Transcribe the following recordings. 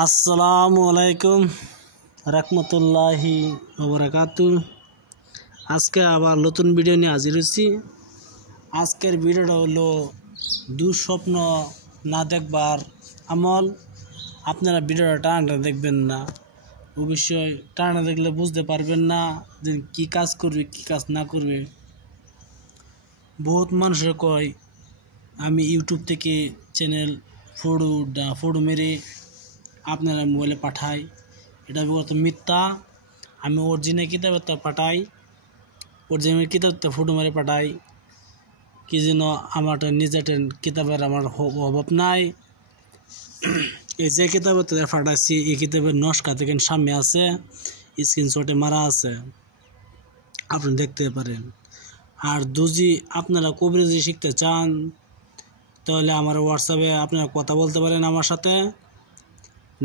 আসসালামু আলাইকুম রাহমাতুল্লাহি ওয়া বারাকাতুহু। আজকে আবার নতুন ভিডিও নিয়ে হাজির হয়েছি। আজকের ভিডিওটা হলো দুঃস্বপ্ন না দেখবার আমল। আপনারা ভিডিওটা টানা দেখবেন না, অবশ্যই টানা দেখলে বুঝতে পারবেন না যে কী কাজ করবে কী কাজ না করবে। বহুত মানুষের কয় আমি ইউটিউব থেকে চ্যানেল ফটো মেরে আপনারা মোবাইলে পাঠাই, এটা বিগত মিথ্যা। আমি অরিজিনাল কিতাবের পাঠাই, অরিজিনাল কিতাবতে ফটো মেরে পাঠাই। কি যেন আমার নিজের কিতাবের আমার অভাব নাই। এই যে কিতাবের পাঠাচ্ছি এই কিতাবের নস্কা থেকে সামনে আছে, স্ক্রিনশটে মারা আছে, আপনি দেখতে পারেন। আর যদি আপনারা কবিরাজি শিখতে চান তাহলে আমার হোয়াটসঅ্যাপে আপনারা কথা বলতে পারেন আমার সাথে।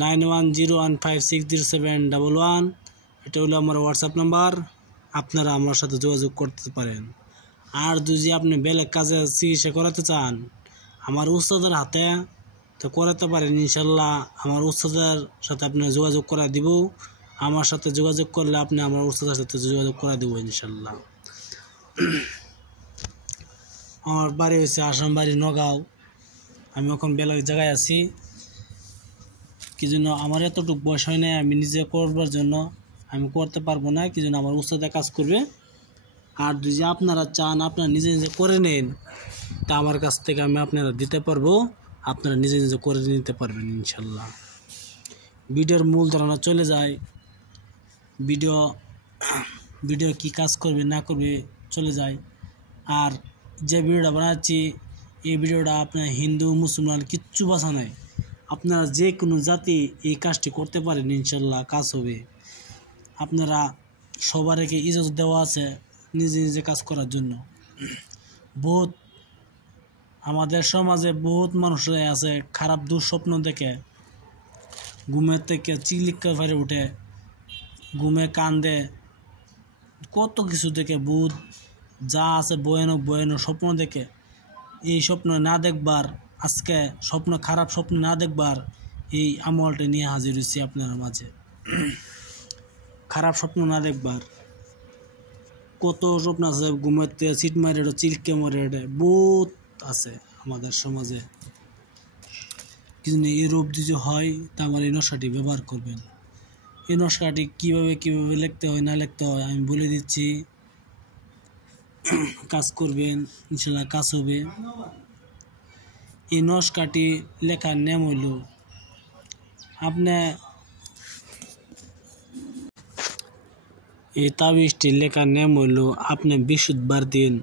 9101560711। এটা হলো আমার হোয়াটসঅ্যাপ নাম্বার, আপনারা আমার সাথে যোগাযোগ করতে পারেন। আর যদি আপনি বেলেগ কাজে চিকিৎসা করাতে চান আমার উস্তাদের হাতে তো করাতে পারেন ইনশাল্লাহ। আমার উস্তাদের সাথে আপনার যোগাযোগ করা দিব। আমার সাথে যোগাযোগ করলে আপনি আমার উস্তাদের সাথে যোগাযোগ করা দিব ইনশাল্লাহ। আমার বাড়ি হয়েছে আসাম বাড়ি নগাঁও। আমি এখন বেলেগ জায়গায় আছি। কি জন্য আমার এতটুকু বয়স হয় না, আমি নিজে করবার জন্য আমি করতে পারবো না, কি জন্য আমার উস্তাদে কাজ করবে। আর যদি আপনারা চান আপনারা নিজে নিজে করে নেন তা আমার কাছ থেকে আমি আপনারা দিতে পারবো, আপনারা নিজে নিজে করে নিতে পারবেন ইনশাল্লাহ। ভিডিওর মূল ধারণা চলে যায়, ভিডিও কি কাজ করবে না করবে চলে যায়। আর যে ভিডিওটা বানাচ্ছি এই ভিডিওটা আপনার হিন্দু মুসলমান কিচ্ছু বাছা নাই, আপনারা যে কোনো জাতি এই কাজটি করতে পারেন ইনশাল্লাহ, কাজ হবে। আপনারা সবারকে ইজাজত দেওয়া আছে নিজে নিজে কাজ করার জন্য। বহুত আমাদের সমাজে বহুত মানুষরাই আছে খারাপ দুঃস্বপ্ন দেখে ঘুমের থেকে চিলিকা ফেরে উঠে, ঘুমে কান্দে, কত কিছু দেখে ভূত যা আছে ভয়ানক স্বপ্ন দেখে। এই স্বপ্ন না দেখবার, আজকে খারাপ স্বপ্ন না দেখবার এই আমলটা নিয়ে হাজির হয়েছি আপনার মাঝে। খারাপ স্বপ্ন না দেখবার কত স্বপ্ন আছে, ঘুমাতে সিট মারে চিলকে মারে বহুত আছে আমাদের সমাজে। কিন্তু এই রূপ যদি হয় তা আমার এই নকশাটি ব্যবহার করবেন। এই নকশাটি কিভাবে লিখতে হয় না লিখতে হয় আমি বলে দিচ্ছি, কাজ করবেন ইনশাল্লাহ, কাজ হবে। এই নকশাটি লেখার নেম হইল, আপনি এই তাবিজটি লেখার নেম হইল, আপনি বৃহস্পতিবার দিন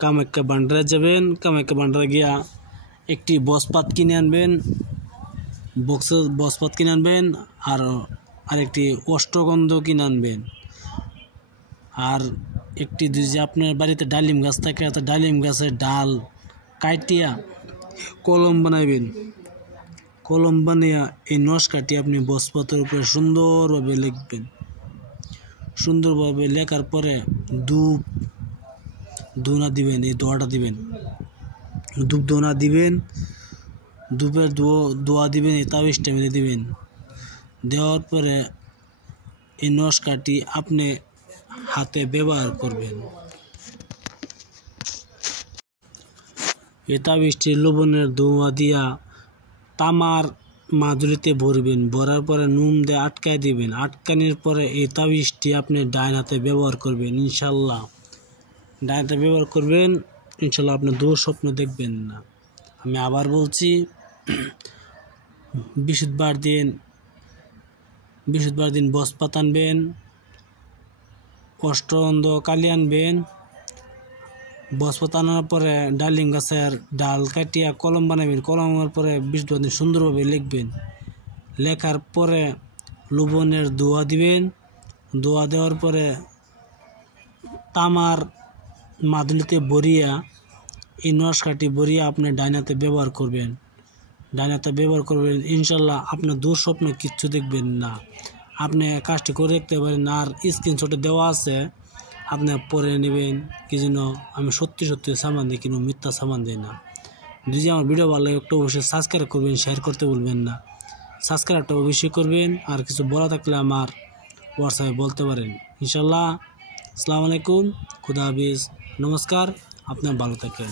কামাখ্যা ভান্ডারে যাবেন। কামাখ্যা ভান্ডারে গিয়া একটি বসপাত কিনে আনবেন, বসপাত কিনে আনবেন, আর আরেকটি অষ্টগন্ধ কিনে আনবেন। আর একটি যদি আপনার বাড়িতে ডালিম গাছ থাকে তো ডালিম গাছের ডাল কাটিয়া কলম বানাইবেন। কলম বানিয়া এই নকশাটি আপনি বসপাতের উপরে সুন্দরভাবে লিখবেন। সুন্দরভাবে লেখার পরে ধূনা দিবেন, এই দোয়াটা দিবেন, ধূপ দোনা দিবেন, ধূপের দোয়া দিবেন, এই তাবিজটা মেরে দিবেন। দেওয়ার পরে এই নকশাটি আপনি হাতে ব্যবহার করবেন। এই তাবিজটি লবণের ধোঁয়া দিয়া তামার মাদুলিতে ভরবেন, ভরার পরে নুন দিয়ে আটকায় দিবেন। আটকানোর পরে এই তাবিজটি আপনি ডাইন হাতে ব্যবহার করবেন ইনশাল্লাহ। ডাইন হাতে ব্যবহার করবেন ইনশাল্লাহ, আপনি দুঃস্বপ্ন দেখবেন না। আমি আবার বলছি, বৃহস্পতিবার দিন বসপাত আনবেন, অষ্টগন্ধ কালি আনবেন। বসপাত আনার পরে ডালিম গাছের ডাল কাটিয়া কলম বানাবেন। কলমের পরে বৃহস্পতিবার দিন সুন্দরভাবে লিখবেন। লেখার পরে লবণের দোয়া দিবেন। দোয়া দেওয়ার পরে তামার মাদুলিতে ভরিয়া এই নকশাটি ভরিয়া আপনি ডাইন হাতে ব্যবহার করবেন। ডাইন হাতে ব্যবহার করবেন ইনশাল্লাহ, আপনার দুঃস্বপ্ন কিচ্ছু দেখবেন না। আপনি কাজটি করে দেখতে পারেন। আর স্ক্রিনশটে দেওয়া আছে, আপনি পরে নেবেন। কি জন্য আমি সত্যি সামান দিই, কিন্তু মিথ্যা সামান দিই না। যদি আমার ভিডিও ভালো লাগে একটু অবশ্যই সাবস্ক্রাইব করবেন, শেয়ার করতে ভুলবেন না। সাবস্ক্রাইবটা অবশ্যই করবেন। আর কিছু বলা থাকলে আমার হোয়াটসঅ্যাপে বলতে পারেন ইনশাল্লাহ। আসসালামু আলাইকুম, খুদা হাফেজ, নমস্কার, আপনার ভালো থাকেন।